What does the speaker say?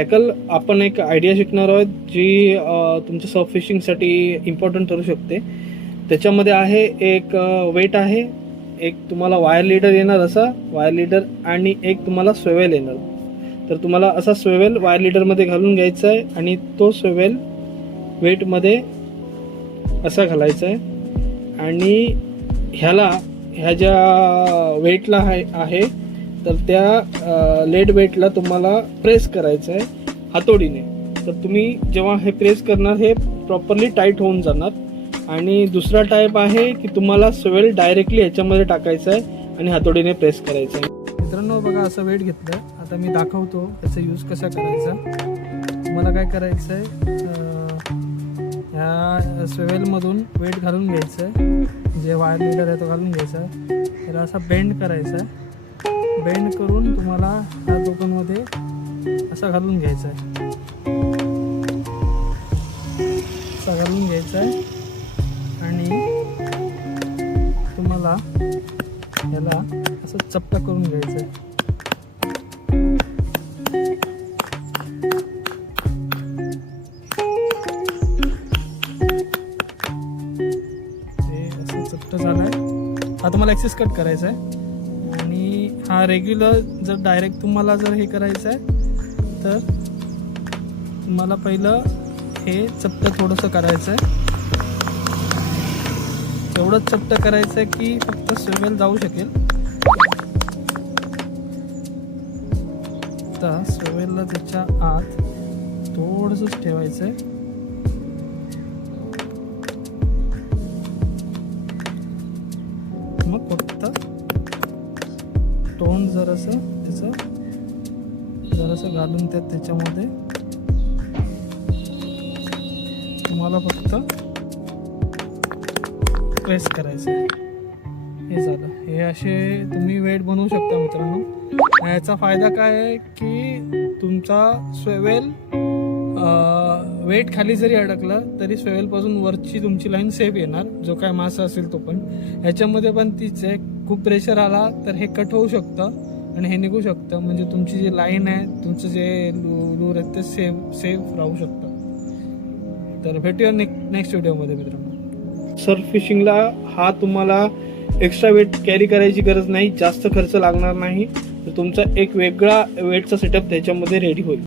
Tackle आपण एक idea शिकणार आहोत जी तुमच्या सर्फ फिशिंगसाठी इम्पॉर्टंट ठरू शकते. त्याच्यामध्ये आहे एक वेट आहे, एक तुम्हाला वायर लीडर येणार असा वायर लीडर, आणि एक तुम्हाला स्वेवेल येणार. तर तुम्हाला असा स्वेवेल वायर लीडरमध्ये घालून घ्यायचा आहे आणि तो स्वेवेल वेटमध्ये असा घालायचा आहे. आणि ह्या ज्या वेटला आहे तर त्या लेड वेटला तुम्हाला प्रेस करायचं आहे हातोडीने. तर तुम्ही जेव्हा हे प्रेस करणार हे प्रॉपरली टाईट होऊन जाणार. आणि दुसरा टाईप आहे की तुम्हाला स्वेल डायरेक्टली ह्याच्यामध्ये टाकायचं आहे आणि हातोडीने प्रेस करायचं आहे. मित्रांनो बघा, असं वेट घेतलं. आता मी दाखवतो त्याचा यूज कसा करायचा. तुम्हाला काय करायचं आहे, ह्या स्वेलमधून वेट घालून घ्यायचं आहे, जे वायर लीडर आहे तो घालून घ्यायचा आहे. त्याला असा बेंड करायचा आहे. बेंड करून तुम्हाला ह्या दोघांमध्ये असा घालून घ्यायचा आहे. असा घालून घ्यायचा आहे आणि तुम्हाला याला असं चपटा करून घ्यायचं आहे. ते असं चपट झालंय. हा तुम्हाला ॲक्सेस कट करायचा आहे. आणि हा रेग्युलर जर डायरेक्ट तुम्हाला जर हे करायचं आहे तर तुम्हाला पहिलं हे चपट थोडंसं करायचं आहे. एवढंच चपट करायचं आहे की फक्त स्वेवेल जाऊ शकेल. आता स्वेवेलला त्याच्या आत थोडंसंच ठेवायचं आहे. मग फक्त तोंड जरासं त्याचं जरासं घालून त्याच्यामध्ये तुम्हाला फक्त प्रेस करायचं. हे झालं. हे असे तुम्ही वेट बनवू शकता मित्रांनो. याचा फायदा काय आहे की तुमचा स्वेवेल वेट खाली जरी अडकलं तरी स्वेवेलपासून वरची तुमची लाईन सेफ येणार. जो काय मासा असेल तो पण. ह्याच्यामध्ये पण तीच आहे, खूप प्रेशर आला तर हे कट होऊ शकतं आणि हे निघू शकतं. म्हणजे तुमची जी लाईन आहे, तुमचं जे लूर आहे ते सेफ राहू शकतं. तर भेटूया नेक्स्ट व्हिडिओमध्ये मित्रांनो. सर्फ फिशिंगला हा तुम्हाला एक्स्ट्रा वेट कॅरी करायची गरज नाही, जास्त खर्च लागणार नाही. तर तुमचा एक वेगळा वेटचा सेटअप त्याच्यामध्ये रेडी होईल.